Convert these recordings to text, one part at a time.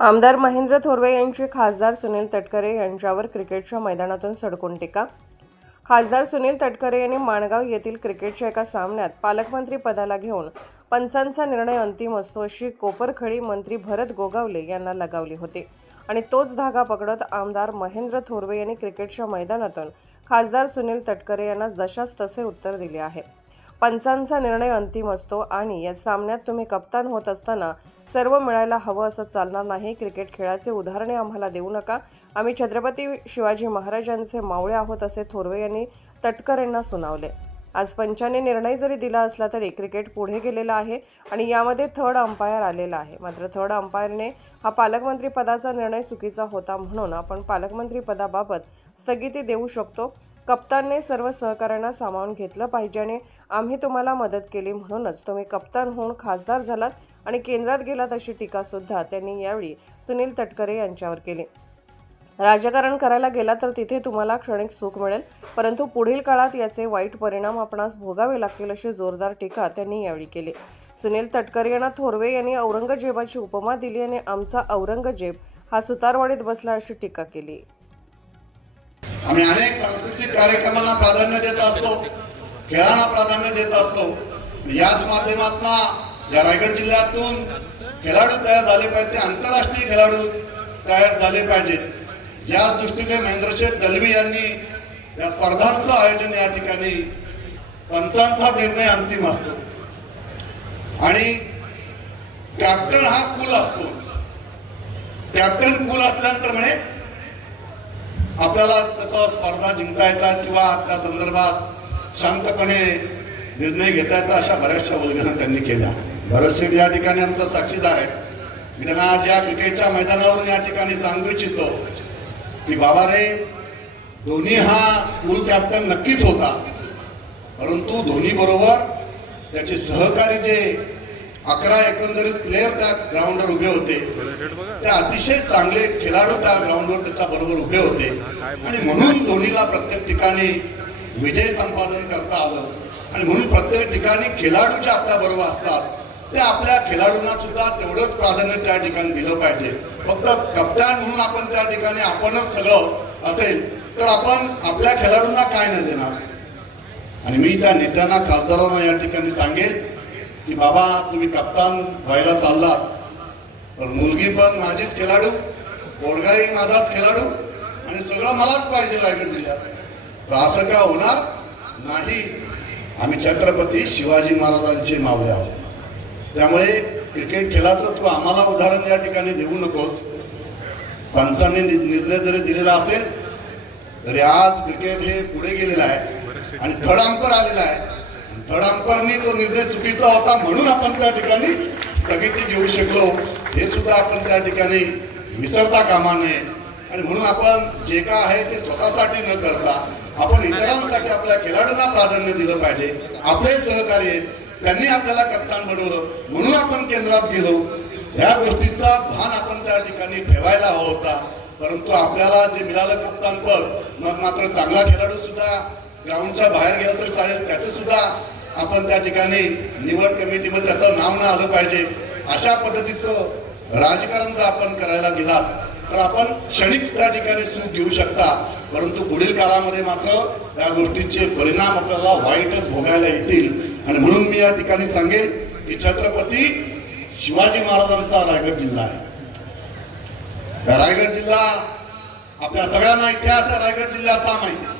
आमदार महेंद्र थोरवे यांची खासदार सुनील तटकरे यांच्यावर क्रिकेटच्या मैदानातून सडकून टीका. खासदार सुनील तटकरे यांनी माणगाव येथील क्रिकेटच्या एका सामन्यात पालकमंत्री पदाला घेऊन पंचांचा निर्णय अंतिम असतो अशी कोपरखळी मंत्री भरत गोगावले यांना लगावली होती. आणि तोच धागा पकडत आमदार महेंद्र थोरवे यांनी क्रिकेटच्या मैदानातून खासदार सुनील तटकरे यांना जशास तसे उत्तर दिले आहे. पंचांचा निर्णय अंतिम असतो आणि या सामन्यात तुम्ही कप्तान होत असताना सर्व मिळायला हवं असं चालणार नाही. क्रिकेट खेळाचे उदाहरणे आम्हाला देऊ नका. आम्ही छत्रपती शिवाजी महाराजांचे मावळे आहोत असे थोरवे यांनी तटकर यांना सुनावले. आज पंचाने निर्णय जरी दिला असला तरी क्रिकेट पुढे गेलेला आहे आणि यामध्ये थर्ड अंपायर आलेला आहे. मात्र थर्ड अंपायरने हा पालकमंत्री पदाचा निर्णय चुकीचा होता म्हणून आपण पालकमंत्री पदाबाबत स्थगिती देऊ शकतो. कप्तानने सर्व सहकाऱ्यांना सामावून घेतलं पाहिजे आणि आम्ही तुम्हाला मदत केली म्हणूनच तुम्ही कप्तान होऊन खासदार झालात आणि केंद्रात गेलात अशी टीकासुद्धा त्यांनी यावेळी सुनील तटकरे यांच्यावर केली. राजकारण करायला गेला तर तिथे तुम्हाला क्षणिक सुख मिळेल परंतु पुढील काळात याचे वाईट परिणाम आपणास भोगावे लागतील अशी जोरदार टीका त्यांनी यावेळी केली. सुनील तटकरे यांना थोरवे यांनी औरंगजेबाची उपमा दिली आणि आमचा औरंगजेब हा सुतारवाडीत बसला अशी टीका केली. आम्ही अनेक सांस्कृतिक कार्यक्रमांना प्राधान्य देत असतो खेळांना प्राधान्य देत असतो. याच माध्यमातून या रायगड जिल्ह्यातून खेळाडू तयार झाले पाहिजे आंतरराष्ट्रीय खेळाडू तयार झाले पाहिजेत. या दृष्टीने महेंद्रशेठ दलवी यांनी या स्पर्धांचं आयोजन या ठिकाणी पंचांचा निर्णय अंतिम असतो. आणि कॅप्टन हा कुल असतो. कॅप्टन कुल असल्यानंतर म्हणे आपल्याला त्याचा स्पर्धा जिंकता येतात किंवा त्या संदर्भात शांतपणे निर्णय घेता येतात अशा बऱ्याचशा वल्गना त्यांनी केल्या. भरतशेठ या ठिकाणी आमचा साक्षीदार आहे. मी त्यांना आज या क्रिकेटच्या मैदानावरून या ठिकाणी सांगू इच्छितो की बाबा रे धोनी हा कुल कॅप्टन नक्कीच होता. परंतु धोनी बरोबर त्याचे सहकारी जे अकरा एकंदरीत प्लेयर त्या ग्राउंडवर उभे होते. ते अतिशय चांगले खेळाडू त्या ग्राउंडवर त्याच्या बरोबर उभे होते. आणि म्हणून धोनीला प्रत्येक ठिकाणी विजय संपादन करता आलं. आणि म्हणून प्रत्येक ठिकाणी खेळाडू जे आपल्या बरोबर असतात ते आपल्या खेळाडूंना सुद्धा तेवढंच प्राधान्य त्या ठिकाणी दिलं पाहिजे. फक्त कप्तान म्हणून आपण त्या ठिकाणी आपणच सगळं असेल तर आपण आपल्या खेळाडूंना काय नाही देणार. आणि मी त्या नेत्यांना खासदारांना या ठिकाणी सांगेल की बाबा तुम्ही कप्तान व्हायला चाललात तर मुलगी पण माझीच खेळाडू पोरगाही माझाच खेळाडू आणि सगळं मलाच पाहिजे रायगड जिल्ह्यात. तर असं का होणार? नाही. आम्ही छत्रपती शिवाजी महाराजांचे मावळे आहोत. त्यामुळे क्रिकेट खेळाचं तू आम्हाला उदाहरण या ठिकाणी देऊ नकोस. पंचांनी नि- निर्णय जरी दिलेला असेल तरी आज क्रिकेट हे पुढे गेलेलं आहे आणि थर्ड अंपर आलेला आहे. धडांपरनी तो निर्णय चुकीचा होता म्हणून आपण त्या ठिकाणी स्थगिती घेऊ शकलो. हे सुद्धा आपण त्या ठिकाणी विसरता कामा नये. आणि म्हणून आपण जे काय आहे ते स्वतःसाठी न करता आपण इतरांसाठी आपल्या खेळाडूंना प्राधान्य दिलं पाहिजे. आपले सहकार्य आहेत. त्यांनी आपल्याला कप्तान बनवलं. म्हणून आपण केंद्रात गेलो. ह्या गोष्टीचा भान आपण त्या ठिकाणी ठेवायला हवा होता. परंतु आपल्याला जे मिळालं कप्तान पद मग मात्र चांगला खेळाडू सुद्धा ग्राउंडच्या बाहेर गेला तर चालेल त्याचे सुद्धा आपण त्या ठिकाणी निवड कमिटीमध्ये त्याचं नाव न आलं पाहिजे. अशा पद्धतीचं राजकारण जर आपण करायला गेलात तर आपण क्षणिक त्या ठिकाणी सूट घेऊ शकता. परंतु पुढील काळामध्ये मात्र या गोष्टीचे परिणाम आपल्याला वाईटच भोगायला येतील. आणि म्हणून मी या ठिकाणी सांगेन की छत्रपती शिवाजी महाराजांचा रायगड जिल्हा आहे. रायगड जिल्हा आपल्या सगळ्यांना इतिहास रायगड जिल्ह्याचा माहिती. आहे.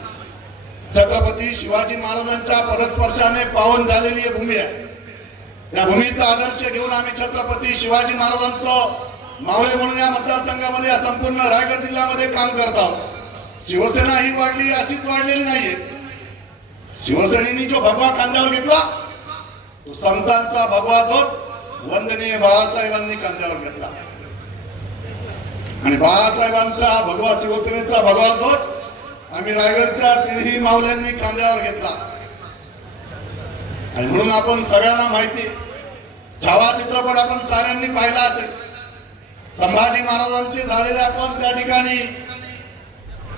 छत्रपती शिवाजी महाराजांच्या पदस्पर्शाने पावन झालेली ही भूमी आहे. या भूमीचा आदर्श घेऊन आम्ही छत्रपती शिवाजी महाराजांचं मावळे म्हणून या मतदारसंघामध्ये या संपूर्ण रायगड जिल्ह्यामध्ये काम करत आहोत. शिवसेना ही वाढली अशीच वाढलेली नाहीये. शिवसेनेने जो भगवा कांद्यावर घेतला तो संतांचा भगवा ध्वज वंदनीय बाळासाहेबांनी कांद्यावर घेतला. आणि बाळासाहेबांचा भगवा शिवसेनेचा भगवा ध्वज आम्ही रायगडच्या तिन्ही मावल्यांनी खांद्यावर घेतला. आणि म्हणून आपण सगळ्यांना माहिती छावा चित्रपट आपण साऱ्यांनी पाहिला असेल. संभाजी महाराजांचे झालेले आपण त्या ठिकाणी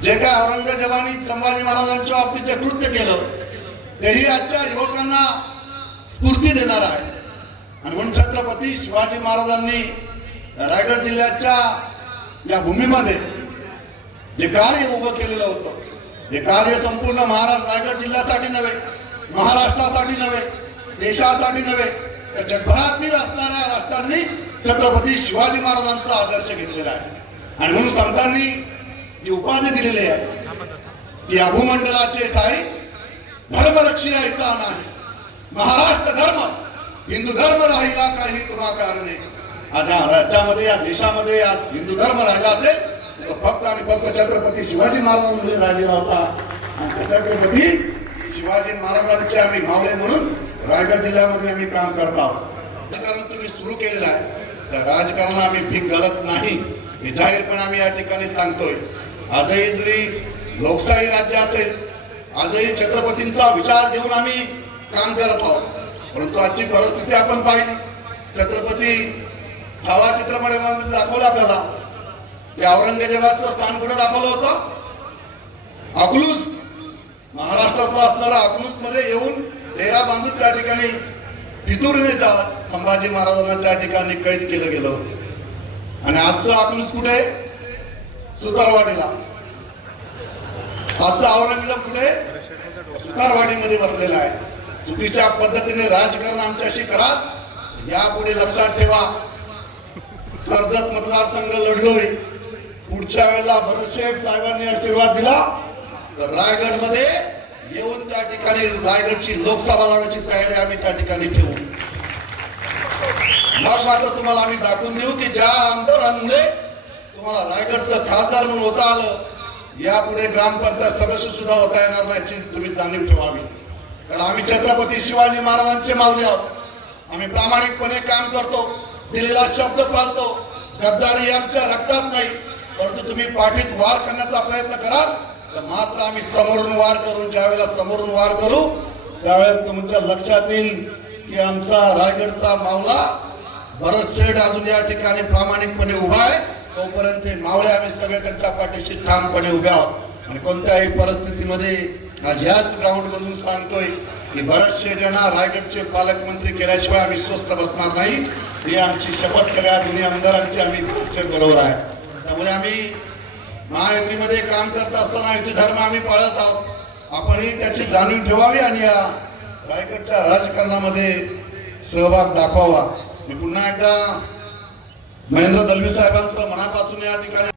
जे काय औरंगजेबाने संभाजी महाराजांच्या बाबतीत जे कृत्य केलं तेही आजच्या युवकांना स्फूर्ती देणार आहे. आणि म्हणून छत्रपती शिवाजी महाराजांनी रायगड जिल्ह्याच्या या भूमीमध्ये जे कार्य उभं केलेलं होतं हे कार्य संपूर्ण महाराष्ट्र रायगड जिल्ह्यासाठी नव्हे महाराष्ट्रासाठी नव्हे देशासाठी नव्हे तर जगभरातील असणाऱ्या राष्ट्रांनी छत्रपती शिवाजी महाराजांचा आदर्श घेतलेला आहे. आणि म्हणून संतांनी जी उपाधी दिलेली आहे की अभूमंडलाचे ठाई धर्मरक्षी यायचा नाही. महाराष्ट्र धर्म हिंदू धर्म राहिला काही तुम्हा कारणे. आज या राज्यामध्ये या देशामध्ये आज हिंदू धर्म राहिला असेल फक्त आणि फक्त छत्रपती शिवाजी महाराजांमध्ये राहिलेला होता. आणि छत्रपती शिवाजी महाराजांचे आम्ही मावळे म्हणून रायगड जिल्ह्यामध्ये आम्ही काम करत आहोत. कारण तुम्ही सुरू केलेलं आहे. तर राजकारण आम्ही भीक घालत नाही हे जाहीरपणे आम्ही या ठिकाणी सांगतोय. आजही जरी लोकशाही राज्य असेल आजही छत्रपतींचा विचार घेऊन आम्ही काम करत आहोत. परंतु आजची परिस्थिती आपण पाहिली. छत्रपती छावा चित्रपटामध्ये दाखवला आपल्याला. ते औरंगजेबाचं स्थान कुठे दाखवलं होतं? अकलूज. महाराष्ट्रातलं असणारं अकलूजमध्ये येऊन डेरा बांधून त्या ठिकाणी पितुरीने संभाजी महाराजांना त्या ठिकाणी कैद केलं गेलं होतं. आणि आजचं अकलूज कुठे? सुतारवाडीला. आजचा औरंगजेब कुठे? सुतारवाडीमध्ये बसलेला आहे. चुकीच्या पद्धतीने राजकारण आमच्याशी कराल यापुढे लक्षात ठेवा. कर्जत मतदारसंघ लढलोय. पुढच्या वेळेला भरत शेख साहेबांनी आशीर्वाद दिला. तर रायगडमध्ये येऊन त्या ठिकाणी रायगडची लोकसभा लावण्याची तयारी आम्ही त्या ठिकाणी ठेवू. मग मात्र तुम्हाला आम्ही दाखवून देऊ की ज्या आमदारांमुळे तुम्हाला रायगडचं खासदार म्हणून होता आलं यापुढे ग्रामपंचायत सदस्य सुद्धा होता येणार नाही तुम्ही जाणीव ठेवावी. कारण आम्ही छत्रपती शिवाजी महाराजांचे मावले आहोत. आम्ही प्रामाणिकपणे काम करतो दिलेला शब्द पाळतो. गद्दारी आमच्या रक्तात नाही. परंतु तुम्ही पाठीत वार करण्याचा प्रयत्न कराल तर मात्र आम्ही समोरून वार करून ज्या वेळेला समोरून वार करू त्यावेळेस तुमच्या लक्षात येईल की आमचा रायगडचा मावला भरत शेठ अजून या ठिकाणी प्रामाणिकपणे उभा आहे. तोपर्यंत हे मावळे आम्ही सगळे त्यांच्या पाठीशी ठामपणे उभे आहोत. आणि कोणत्याही परिस्थितीमध्ये आज याच ग्राउंड मधून सांगतोय की भरत शेठ यांना रायगडचे पालकमंत्री केल्याशिवाय आम्ही स्वस्त बसणार नाही. ही आमची शपथ सगळ्या दोन्ही आमदारांची आम्ही बरोबर आहे. त्यामुळे आम्ही महायुतीमध्ये काम करत असताना युती धर्म आम्ही पाळत आहोत. आपणही त्याची जाणीव ठेवावी आणि या रायगडच्या राजकारणामध्ये सहभाग दाखवावा. मी पुन्हा एकदा महेंद्र दलवी साहेबांचं मनापासून या ठिकाणी